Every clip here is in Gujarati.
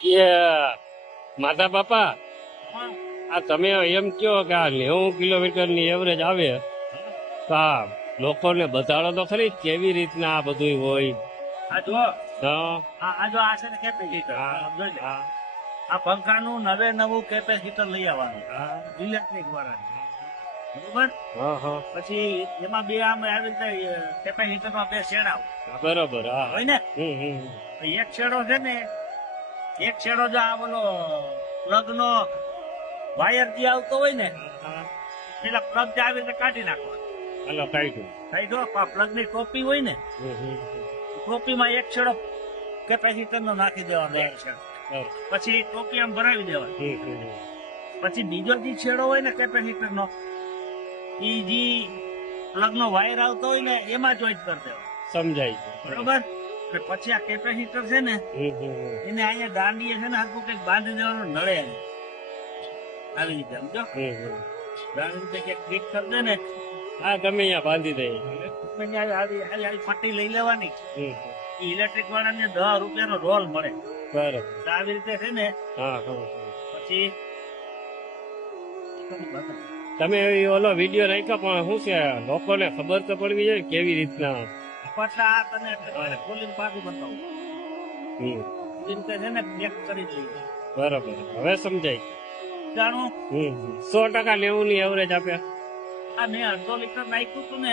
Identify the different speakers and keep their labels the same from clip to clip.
Speaker 1: કે માતા બાપા આ તમે એમ કહો કે આ નેવું કિલોમીટરની એવરેજ આવે? તો આ લોકોને બતાડો તો ખરી કેવી રીતના આ બધું હોય.
Speaker 2: આ જો આ આ જો આ છે ને કેપેસિટર
Speaker 1: હા,
Speaker 2: જોઈ લે.
Speaker 1: હા,
Speaker 2: આ પંખાનું નવે નવું કેપેસિટર લઈ આવવાનું. ઇલેક્ટ્રિક વાળા બરોબર. પછી એમાં બે આમ આવી રીતે કેપેસિટરમાં બે શેડા
Speaker 1: બરોબર હા.
Speaker 2: હોય ને. એક શેડો છે ને એક છેડો જે આ બોલો પ્લગ નો વાયર જે આવતો હોય ને પેલા પ્લગ જે આવી રીતે કાઢી નાખો
Speaker 1: હલો કાઢ્યું
Speaker 2: કાઢ્યો પ્લગની ટોપી હોય ને. ટોપીમાં એક છેડો કેપેસિટર નો નાખી દેવાનો પછી ટોપી આમ ભરાવી દેવાની. પછી બીજો જે છેડો હોય ને કેપેસિટર નો એ જે પ્લગ નો વાયર આવતો હોય ને એમાં જોઈન્ટ કરી દેવાનો.
Speaker 1: સમજાય.
Speaker 2: બરોબર? પછી આ કેપેસિટર છે ને. એને અહીંયા દાંડીએ છે ને આખું કંઈક બાંધી દેવાનું નળે આવી રીતે સમજો? દાંડી કંઈક ફિટ કરી દે ને.
Speaker 1: હા ગમે અહીંયા બાંધી
Speaker 2: આવી પટ્ટી લઈ લેવાની. ઇલેક્ટ્રિક વાળાને દસ રૂપિયાનો રોલ મળે.
Speaker 1: બરાબર.
Speaker 2: આવી રીતે છે ને. પછી
Speaker 1: તમે ઓલો વીડિયો રાખ્યો પણ શું છે લોકોને ખબર તો પડવી જોઈએ કેવી રીતના
Speaker 2: આ તને તમારે ખોલીને પાછું બતાવું. રીતે છે ને કરી દઈએ.
Speaker 1: બરોબર. હવે સમજાય.
Speaker 2: જાણું.
Speaker 1: સો ટકા લેવું ની એવરેજ આપ્યા
Speaker 2: આ મેં અડધો લીટર નાખ્યું તું ને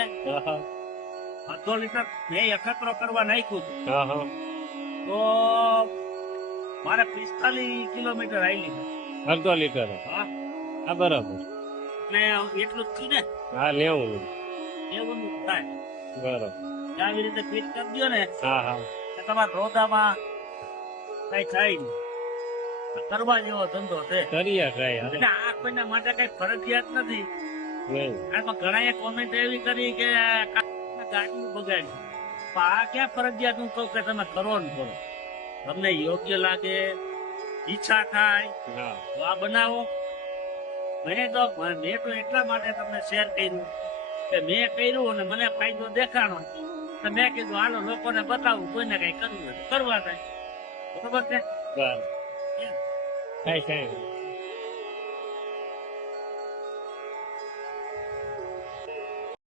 Speaker 2: અડધો લીટર મેં એકત્ર કરવા નાખ્યું તો મારે પિસ્તાલીસ કિલોમીટર આવેલી
Speaker 1: અડધો લીટર.
Speaker 2: હા.
Speaker 1: હા બરાબર.
Speaker 2: એટલે એટલું જ થયું ને?
Speaker 1: હા લેવું
Speaker 2: એવું થાય.
Speaker 1: બરોબર.
Speaker 2: આવી રીતે ફિટ કરી દો ને
Speaker 1: હા હા.
Speaker 2: તમારા રોદામાં કઈ થાય નહીં. કરવા જેવો ધંધો છે. એટલે આ કોઈના માટે કઈ ફરજિયાત નથી. ઘણા ઘણા કોમેન્ટ એવી કરી કે આ ગાડી બગાડી. પણ આ ક્યાં ફરજિયાત? હું કહું કે તમે કરો ને કરો. તમને યોગ્ય લાગે ઈચ્છા થાય
Speaker 1: હા.
Speaker 2: તો આ બનાવો. મેં તો મેં તો એટલા માટે તમને શેર કર્યું કે મેં કર્યું અને મને ફાયદો દેખાણો. તો મેં કીધું હાલો લોકોને બતાવું કોઈને કઈ કરવું કરવા થાય બરોબર છે?
Speaker 1: બરાબર.